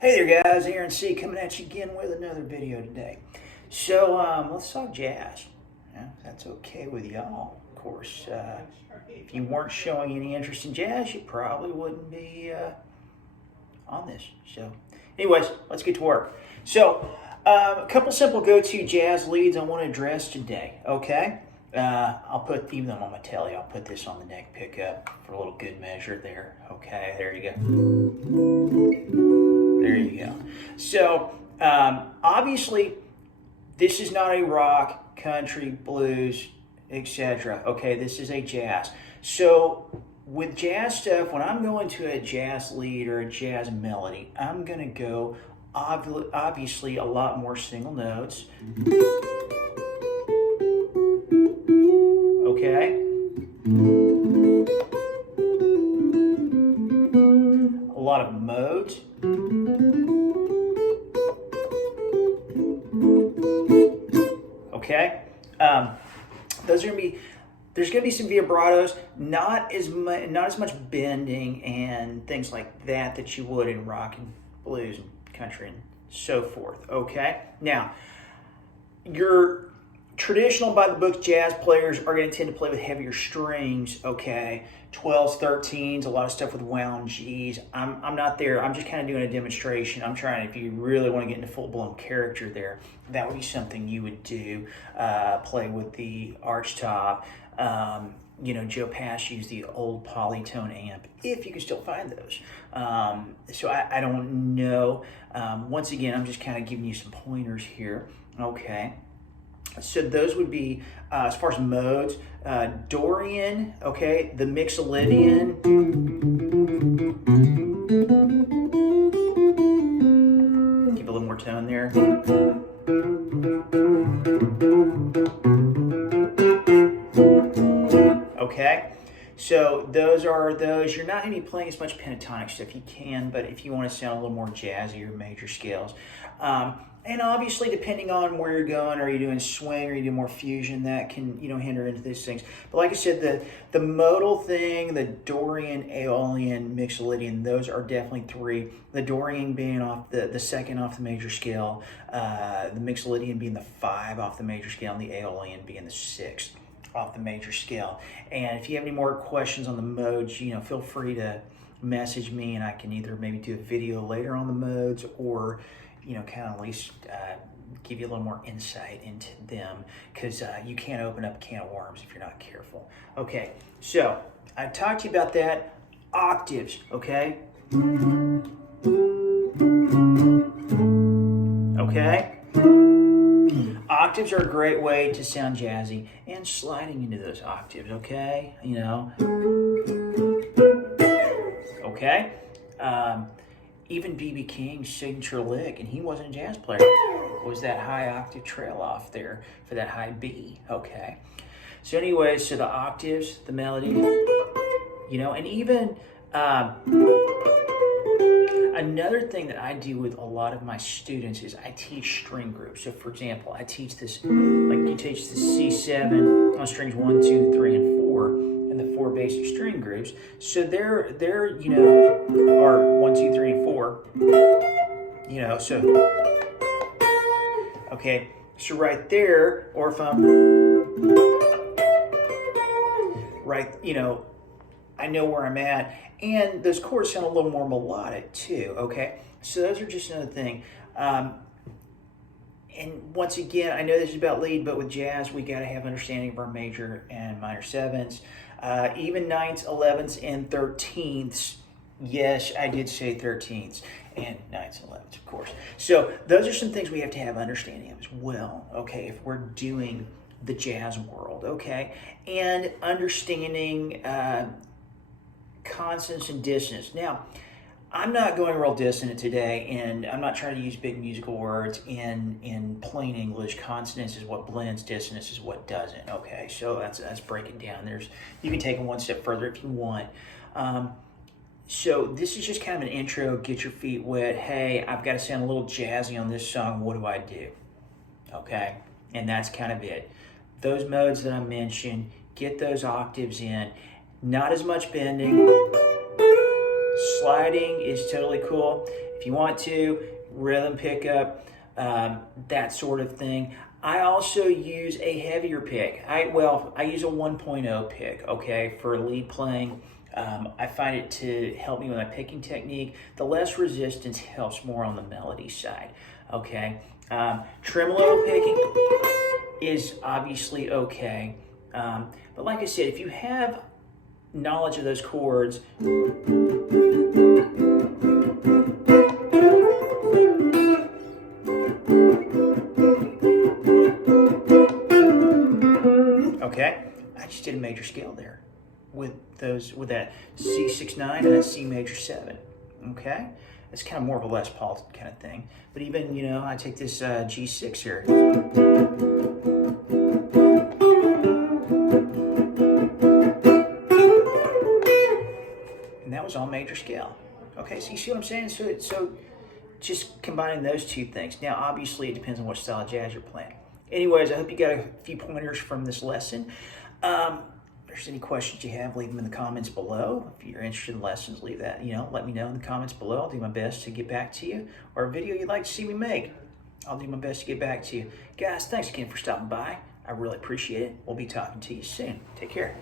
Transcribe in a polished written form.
Hey there guys, Aaron C coming at you again with another video today. So let's talk jazz. Yeah, that's okay with y'all. Of course, if you weren't showing any interest in jazz, you probably wouldn't be on this. So anyways, let's get to work. So a couple simple go-to jazz leads I want to address today, okay? I'll put, even though I'm on my telly, I'll put this on the neck pickup for a little good measure there. Okay, there you go. There you go. So, obviously, this is not a rock, country, blues, etc. Okay, this is a jazz. So, with jazz stuff, when I'm going to a jazz lead or a jazz melody, I'm going to go, obviously, a lot more single notes. Okay? A lot of modes. Okay, those are gonna be. There's gonna be some vibratos, not as much bending and things like that you would in rock and blues and country and so forth. Okay, now your traditional by the book jazz players are going to tend to play with heavier strings, okay? 12s, 13s, a lot of stuff with wound Gs. I'm not there. I'm just kind of doing a demonstration. I'm trying, if you really want to get into full-blown character there, that would be something you would do. Play with the arch top. Joe Pass used the old Polytone amp, if you can still find those. So I don't know. Once again, I'm just kind of giving you some pointers here, okay? So those would be, as far as modes, Dorian, okay, the Mixolydian. Give a little more tone there. Okay, so those are those. You're not going to be playing as much pentatonic stuff. You can, but if you want to sound a little more jazzy or major scales. And obviously, depending on where you're going, are you doing swing or you do more fusion, that can, hinder into these things. But like I said, the modal thing, the Dorian, Aeolian, Mixolydian, those are definitely three. The Dorian being off the second off the major scale, the Mixolydian being the 5 off the major scale, and the Aeolian being the 6 off the major scale. And if you have any more questions on the modes, feel free to message me, and I can either maybe do a video later on the modes or kind of at least give you a little more insight into them, because you can't open up a can of worms if you're not careful. Okay, so I talked to you about that. Octaves, okay? Okay? Octaves are a great way to sound jazzy, and sliding into those octaves, okay? Okay? Even B.B. King's signature lick, and he wasn't a jazz player, was that high octave trail off there for that high B, okay? So anyways, so the octaves, the melody, and even another thing that I do with a lot of my students is I teach string groups. So for example, I teach this, like you teach the C7 on strings 1, 2, 3, and 4, and the 4 basic string groups. So they're are 1, 2, 3, and 4. So okay, so right there, or if I'm right, I know where I'm at, and those chords sound a little more melodic too, okay? So those are just another thing. And once again, I know this is about lead, but with jazz, we got to have understanding of our major and minor 7s, even 9ths, 11ths, and 13ths. Yes, I did say 13ths, and 9ths and 11ths, of course. So those are some things we have to have understanding of as well, okay, if we're doing the jazz world, okay? And understanding consonance and dissonance. Now, I'm not going real dissonant today, and I'm not trying to use big musical words in plain English. Consonance is what blends, dissonance is what doesn't, okay? So that's breaking down. You can take it one step further if you want. So this is just kind of an intro, get your feet wet. Hey, I've got to sound a little jazzy on this song. What do I do? Okay, and that's kind of it. Those modes that I mentioned, get those octaves in. Not as much bending. Sliding is totally cool. if you want to, rhythm pickup, that sort of thing. I also use a heavier pick. I use a 1.0 pick, okay, for lead playing. I find it to help me with my picking technique. The less resistance helps more on the melody side, okay? Tremolo picking is obviously okay. But like I said, if you have knowledge of those chords, okay, I just did a major scale there with that C6-9 and that C major 7. Okay, it's kind of more of a Les Paul kind of thing. But even, you know, I take this G6 here. And that was all major scale. Okay, so you see what I'm saying? So just combining those two things. Now, obviously, it depends on what style of jazz you're playing. Anyways, I hope you got a few pointers from this lesson. If there's any questions you have, leave them in the comments below. If you're interested in lessons, leave that, let me know in the comments below. I'll do my best to get back to you. Or a video you'd like to see me make, I'll do my best to get back to you. Guys, thanks again for stopping by. I really appreciate it. We'll be talking to you soon. Take care.